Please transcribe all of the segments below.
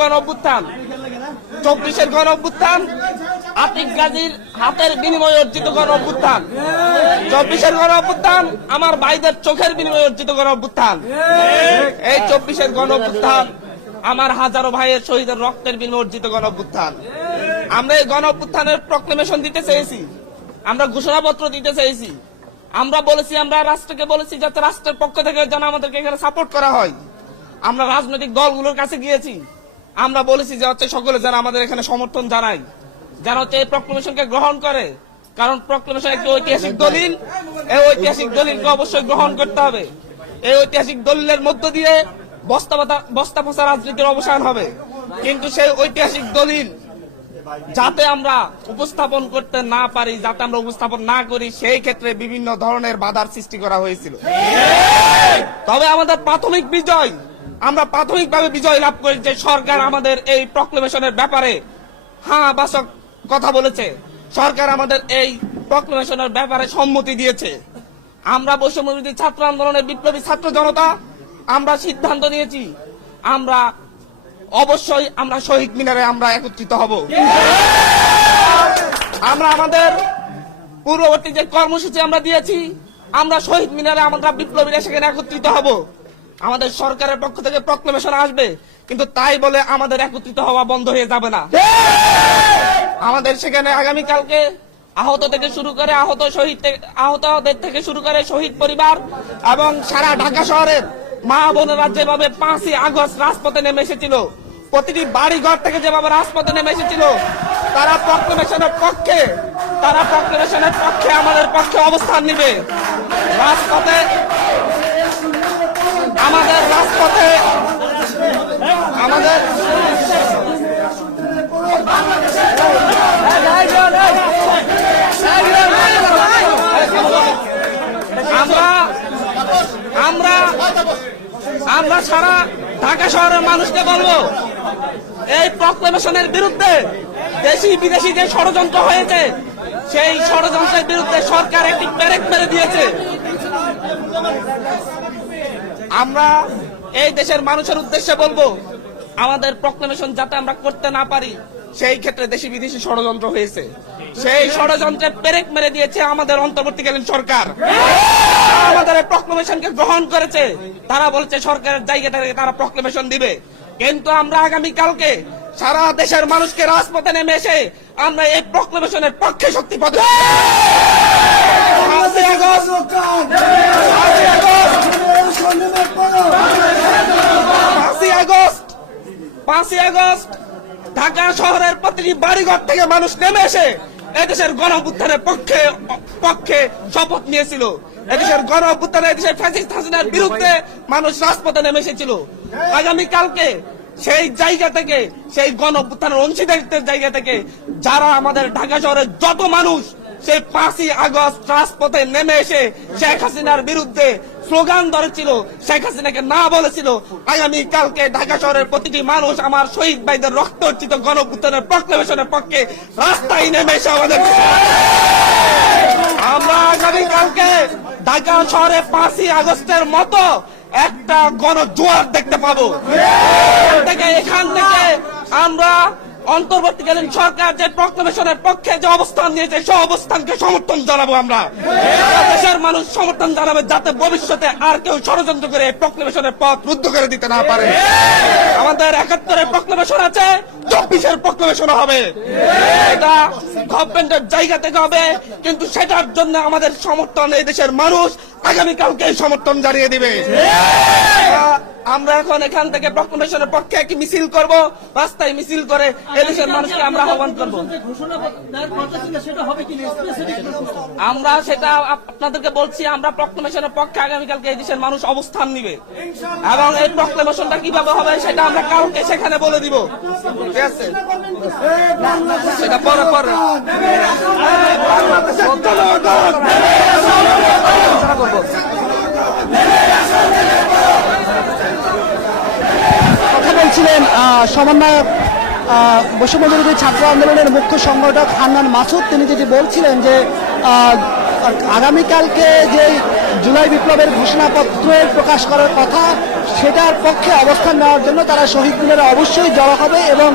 গণ অভ্যুত্থান, 24-এর গণ অভ্যুত্থান, আতিক গাজীর হাতের বিনিময়ে অর্জিত গণ অভ্যুত্থান, 24-এর গণ অভ্যুত্থান, আমার ভাইদের চোখের বিনিময়ে অর্জিত গণ অভ্যুত্থান। এই 24-এর গণ অভ্যুত্থান আমার হাজারো ভাইয়ের শহীদের রক্তের বিনিময়ে অর্জিত গণ অভ্যুত্থান। আমরা এই গণ অভ্যুত্থানের প্রক্লেমেশন দিতে চেয়েছি, আমরা ঘোষণাপত্র দিতে চেয়েছি, আমরা বলেছি, আমরা রাষ্ট্রকে বলেছি যাতে রাষ্ট্রের পক্ষ থেকে যেন আমাদেরকে এখানে সাপোর্ট করা হয়। আমরা রাজনৈতিক দলগুলোর কাছে গিয়েছি, আমরা বলেছি যে হচ্ছে সকলে যারা আমাদের এখানে সমর্থন জানায়, যারা হচ্ছে এই প্রক্লেমেশনকে গ্রহণ করে, কারণ প্রক্লেমেশন একটি ঐতিহাসিক দলিল, এই ঐতিহাসিক দলিলকে অবশ্যই গ্রহণ করতে হবে। এই ঐতিহাসিক দলিলের মধ্য দিয়ে বস্তা পচা রাজনীতির অবসান হবে, কিন্তু সেই ঐতিহাসিক দলিল যাতে আমরা উপস্থাপন করতে না পারি, যাতে আমরা উপস্থাপন না করি, সেই ক্ষেত্রে বিভিন্ন ধরনের বাধার সৃষ্টি করা হয়েছিল। তবে আমাদের প্রাথমিক বিজয়, আমরা প্রাথমিকভাবে বিজয় লাভ করি যে সরকার আমাদের এই প্রক্লেমেশনের ব্যাপারে হ্যাঁ বাচক কথা বলেছে, সরকার আমাদের এই প্রক্লেমেশনের ব্যাপারে সম্মতি দিয়েছে। আমরা বৈষম্যবিরোধী ছাত্র আন্দোলনের বিপ্লবী ছাত্র জনতা আমরা সিদ্ধান্ত নিয়েছি, আমরা অবশ্যই আমরা শহীদ মিনারে আমরা একত্রিত হব। আমরা আমাদের পূর্ববর্তী যে কর্মসূচি আমরা দিয়েছি, আমরা শহীদ মিনারে আমরা বিপ্লবীরা সেখানে একত্রিত হব। আমাদের সরকারের পক্ষ থেকে প্রক্লেমেশন আসবে, কিন্তু তাই বলে আমাদের একত্রিত হওয়া বন্ধ হয়ে যাবে না। আমাদের সেখানে আগামীকালকে আহত থেকে শুরু করে আহতদের থেকে শুরু করে শহীদ পরিবার এবং সারা ঢাকা শহরের মা বোনেরা যেভাবে 5ই আগস্ট রাজপথে নেমে এসেছিল, প্রতিটি বাড়ি ঘর থেকে যেভাবে রাজপথে নেমে এসেছিল, তারা প্রক্লেমেশনের পক্ষে আমাদের পক্ষে অবস্থান নিবে। রাজপথে আমাদের আমরা সারা ঢাকা শহরের মানুষকে বলবো, এই প্রক্লেমেশনের বিরুদ্ধে দেশি বিদেশি যে ষড়যন্ত্র হয়েছে, সেই ষড়যন্ত্রের বিরুদ্ধে সরকার একটি ব্যারেক মেরে দিয়েছে। আমরা এই দেশের মানুষের উদ্দেশ্যে বলবো, আমাদের প্রক্লেমেশন যাতে আমরা করতে না পারি, সেই ক্ষেত্রে দেশি বিদেশি ষড়যন্ত্র হয়েছে, সেই ষড়যন্ত্রের ব্যারেক মেরে দিয়েছে আমাদের অন্তর্বর্তীকালীন সরকার। আমাদের এই প্রক্লেমেশনকে গ্রহণ করেছে, তারা বলছে সরকারের জায়গা থেকে তারা প্রক্লেমেশন দিবে, কিন্তু আমরা আগামীকালকে সারা দেশের মানুষকে রাজপথে নেমে এসে আমরা এই প্রক্লেমেশনের পক্ষে শক্তি পাবো। 5ই আগস্ট ঢাকা শহরের প্রতিটি বাড়িঘর থেকে মানুষ নেমে এসে এদেশের গণ অভ্যুত্থানের পক্ষে শপথ নিয়েছিল। এদেশের গণ অভ্যুত্থানে এদেশের ফ্যাসিস্ট হাসিনার বিরুদ্ধে মানুষ রাজপথে নেমে এসেছিল। আগামীকালকে সেই জায়গা থেকে, সেই গণ অভ্যুত্থানের অংশীদারিত্বের জায়গা থেকে যারা আমাদের ঢাকা শহরের যত মানুষ সেই 5ই আগস্ট রাজপথে নেমে এসে শেখ হাসিনার বিরুদ্ধে স্লোগান ধরেছিল, শেখ হাসিনাকে না বলেছিল, আগামীকালকে ঢাকা শহরের প্রতিটি মানুষ আমার শহীদ ভাইদের রক্ত অর্জিত গণ অভ্যুত্থানের প্রক্লেমেশনের পক্ষে রাস্তায় নেমে এসে আমাদের আমরা আগামীকালকে ঢাকা শহরে 5ই আগস্টের মতো একটা গণজোয়ার দেখতে পাবো। এখান থেকে আমরা অন্তর্বর্তীকালীন সরকার যে প্রক্লেমেশনের পক্ষে যে অবস্থান নিয়েছে, সেই অবস্থানকে সমর্থন জানাবো। আমরা দেশের মানুষ সমর্থন জানাবে, যাতে ভবিষ্যতে আর কেউ ষড়যন্ত্র করে প্রক্লেমেশনের পথ রুদ্ধ করে দিতে না পারে। আমাদের 71-এর প্রক্লেমেশন আছে, 24-এর প্রক্লেমেশন হবে, এটা গভর্নমেন্টের জায়গা থেকে হবে, কিন্তু সেটার জন্য আমাদের সমর্থন এই দেশের মানুষ আগামীকালকে সমর্থন জানিয়ে দিবে। আমরা এখন এখান থেকে প্রক্লেমেশনের পক্ষে একটি মিছিল করব, রাস্তায় মিছিল করে এদেশের মানুষকে আমরা আহ্বান করব। আমরা সেটা আপনাদেরকে বলছি, আমরা প্রক্লেমেশনের পক্ষে আগামীকালকে এই দেশের মানুষ অবস্থান নিবে, এবং এই প্রক্লেমেশনটা কিভাবে হবে সেটা আমরা কালকে সেখানে বলে দিব। ঠিক আছে, সেটা পরে কথা বলছিলেন সমন্বয়ক বৈষম্যবিরোধী ছাত্র আন্দোলনের মুখ্য সংগঠক হান্নান মাসুদ। তিনি যেটি বলছিলেন যে আগামীকালকে যে জুলাই বিপ্লবের ঘোষণাপত্রের প্রকাশ করার কথা, সেটার পক্ষে অবস্থান নেওয়ার জন্য তারা শহীদ মিনারে অবশ্যই জড়ো হবে এবং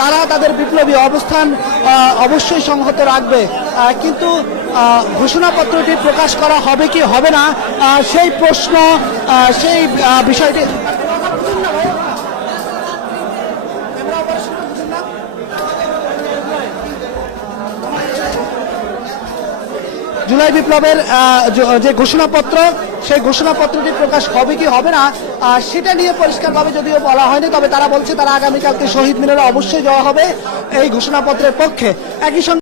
তারা তাদের বিপ্লবী অবস্থান অবশ্যই সংহত রাখবে। কিন্তু ঘোষণাপত্রটি প্রকাশ করা হবে কি হবে না, সেই প্রশ্ন, সেই বিষয়টি জুলাই বিপ্লবের যে ঘোষণাপত্র, সেই ঘোষণাপত্রটি প্রকাশ হবে কি হবে না সেটা নিয়ে পরিষ্কারভাবে যদিও বলা হয়নি, তবে তারা বলছে তারা আগামীকালকে শহীদ মিনারে অবশ্যই যাওয়া হবে এই ঘোষণাপত্রের পক্ষে। একই সঙ্গে